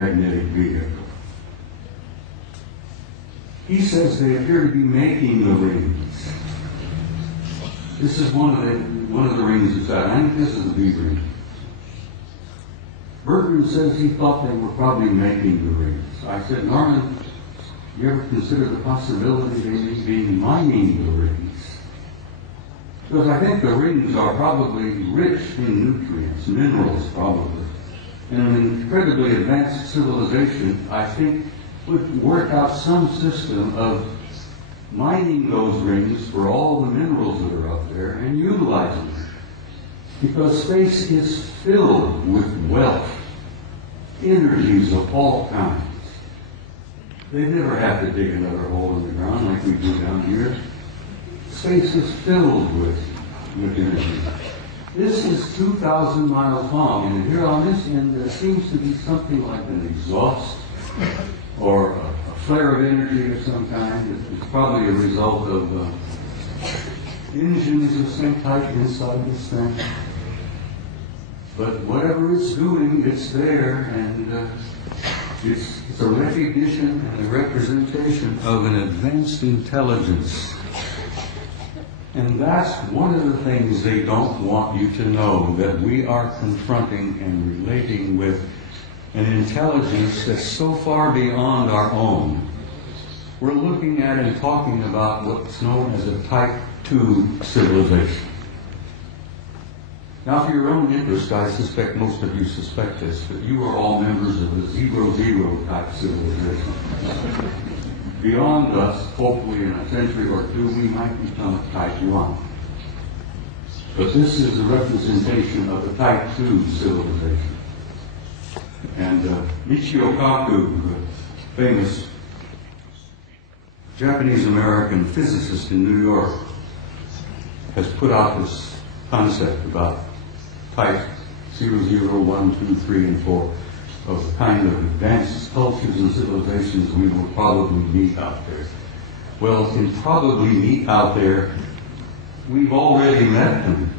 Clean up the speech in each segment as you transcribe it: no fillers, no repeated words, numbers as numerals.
magnetic vehicle. He says they appear to be making the rings. This is one of the rings that's out. I think this is the B ring. Bertrand says he thought they were probably making the rings. I said, Norman, you ever consider the possibility they may be mining the rings? Because I think the rings are probably rich in nutrients, minerals probably. And an incredibly advanced civilization, I think, would work out some system of mining those rings for all the minerals that are up there and utilizing them. Because space is filled with wealth, energies of all kinds. They never have to dig another hole in the ground like we do down here. Space is filled with energy. This is 2,000 miles long, and here on this end there seems to be something like an exhaust or a flare of energy of some kind. It's probably a result of engines of some type inside this thing. But whatever it's doing, it's there, and it's a recognition and a representation of an advanced intelligence. And that's one of the things they don't want you to know, that we are confronting and relating with an intelligence that's so far beyond our own. We're looking at and talking about what's known as a Type 2 civilization. Now, for your own interest, I suspect most of you suspect this, that you are all members of a 0-0 type civilization. Beyond us, hopefully in a century or two, we might become a Type 1. But this is a representation of a Type 2 civilization. And Michio Kaku, the famous Japanese-American physicist in New York, has put out this concept about Type 0, 1, 2, 3, and 4 of the kind of advanced cultures and civilizations we will probably meet out there. Well, in probably meet out there, we've already met them.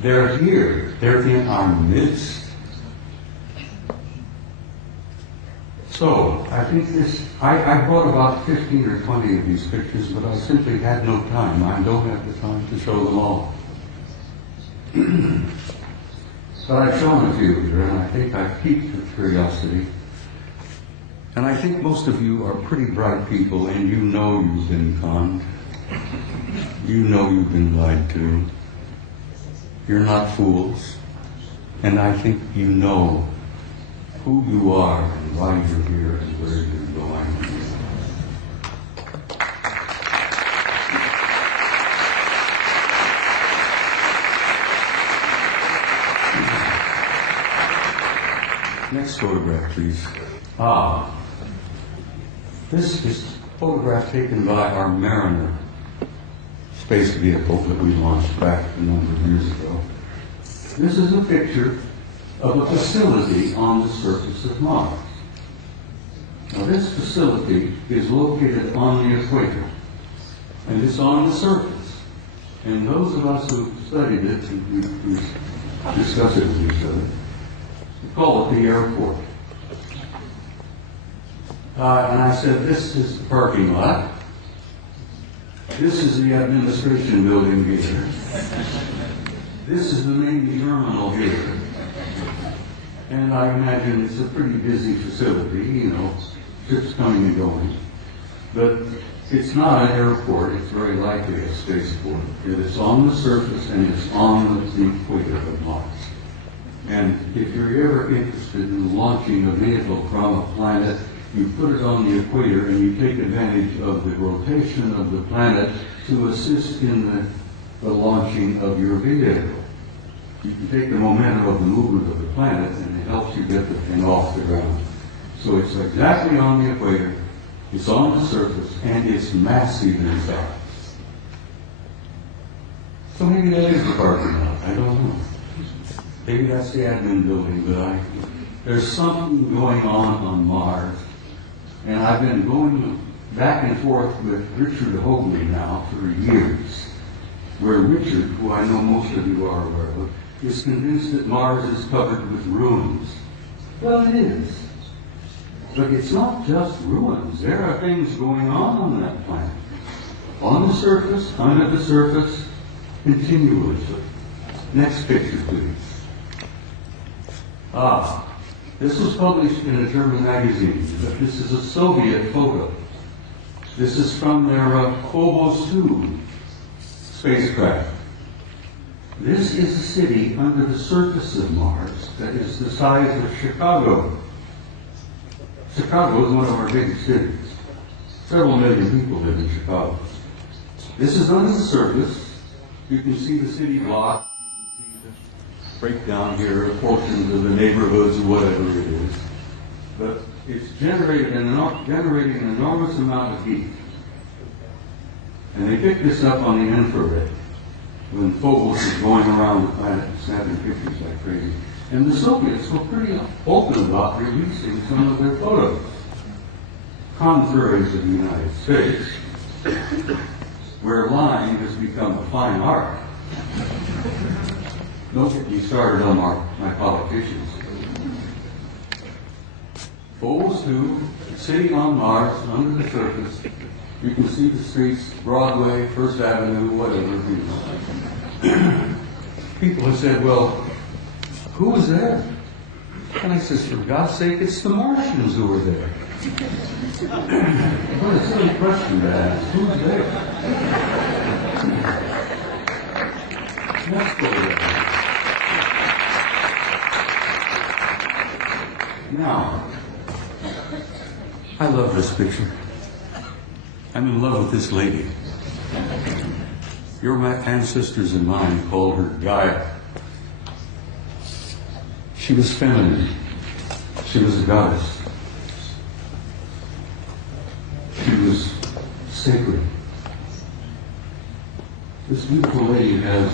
They're here. They're in our midst. So, I think I brought about 15 or 20 of these pictures, but I simply had no time. I don't have the time to show them all. But I've shown a few here, and I think I've piqued your curiosity. And I think most of you are pretty bright people, and you know you've been conned. You know you've been lied to. You're not fools. And I think you know who you are and why you're here and where you're going. Next photograph, please. This is a photograph taken by our Mariner space vehicle that we launched back a number of years ago. This is a picture of a facility on the surface of Mars. Now, this facility is located on the equator, and it's on the surface. And those of us who studied it, we discuss it with each other, we call it the airport. And I said, this is the parking lot. This is the administration building here. This is the main terminal here. And I imagine it's a pretty busy facility, you know, ships coming and going. But it's not an airport, it's very likely a spaceport. It is on the surface and it's on the equator of Mars. And if you're ever interested in launching a vehicle from a planet, you put it on the equator and you take advantage of the rotation of the planet to assist in the launching of your vehicle. You can take the momentum of the movement of the planet and it helps you get the thing off the ground. So it's exactly on the equator, it's on the surface, and it's massive in size. So maybe that is the parking lot, I don't know. Maybe that's the admin building, but there's something going on Mars. And I've been going back and forth with Richard Hoagley now for years, where Richard, who I know most of you are aware of, is convinced that Mars is covered with ruins. Well, it is. But it's not just ruins. There are things going on that planet. On the surface, under the surface, continuously. Next picture, please. This was published in a German magazine, but this is a Soviet photo. This is from their Phobos 2 spacecraft. This is a city under the surface of Mars that is the size of Chicago. Chicago is one of our biggest cities. Several million people live in Chicago. This is under the surface. You can see the city block. You can see the breakdown here of portions of the neighborhoods or whatever it is. But it's generating an enormous amount of heat. And they picked this up on the infrared when Phobos is going around the planet and snapping pictures like crazy. And the Soviets were pretty open about releasing some of their photos, contrary to the United States, where lying has become a fine art. Don't get me started on my politicians. Phobos 2, city on Mars, under the surface. You can see the streets, Broadway, First Avenue, whatever. People have said, well, who was there? And I says, for God's sake, it's the Martians who were there. What a silly question to ask. Who's there? Let's go there. Now, I love this picture. I'm in love with this lady. Your ancestors and mine called her Gaia. She was feminine. She was a goddess. She was sacred. This beautiful lady has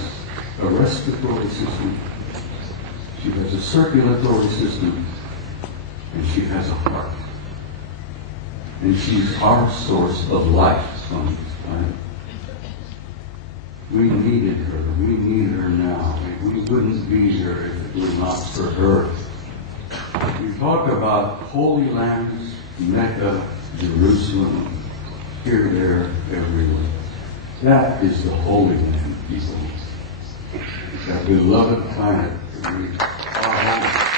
a respiratory system. She has a circulatory system. And she has a heart. And she's our source of life on this planet. We needed her. We need her now. We wouldn't be here if it were not for her. We talk about Holy Lands, Mecca, Jerusalem, here, there, everywhere. That is the Holy Land, people. That beloved planet that we are home.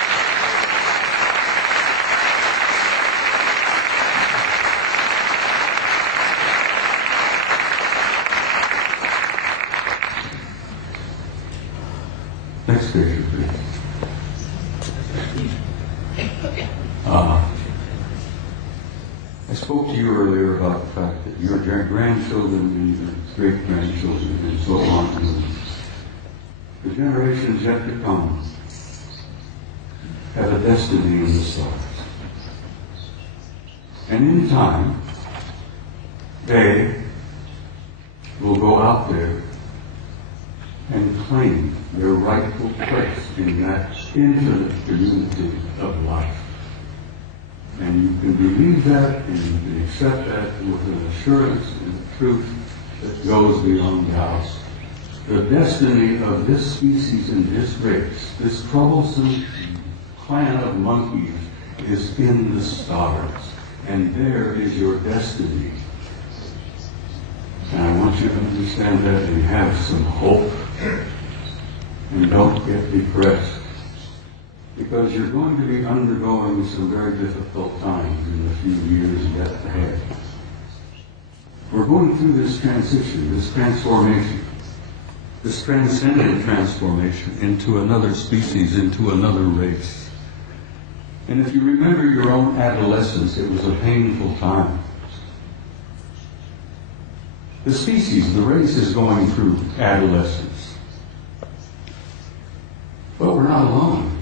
Next picture, please. I spoke to you earlier about the fact that your grandchildren and your great-grandchildren and so on, the generations yet to come, have a destiny in the stars. And in time, they will go out there and claim their rightful place in that infinite community of life. And you can believe that, and you can accept that with an assurance and a truth that goes beyond doubt. The destiny of this species and this race, this troublesome clan of monkeys, is in the stars. And there is your destiny. And I want you to understand that and have some hope. And don't get depressed. Because you're going to be undergoing some very difficult times in the few years yet ahead. We're going through this transition, this transformation, this transcendent transformation into another species, into another race. And if you remember your own adolescence, it was a painful time. The species, the race, is going through adolescence. But we're not alone.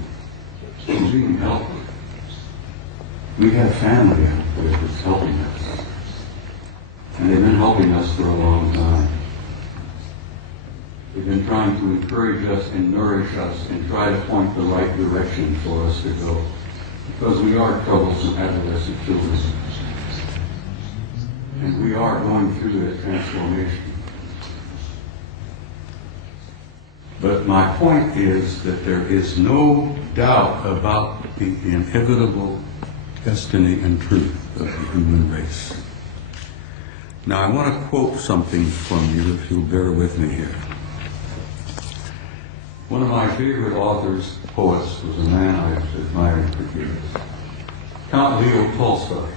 We're being helped. We have family out there that's helping us. And they've been helping us for a long time. They've been trying to encourage us and nourish us and try to point the right direction for us to go. Because we are troublesome adolescent children. And we are going through that transformation. But my point is that there is no doubt about the inevitable destiny and truth of the human race. Now I want to quote something from you, if you'll bear with me here. One of my favorite authors, poets, was a man I've admired for years, Count Leo Tolstoy.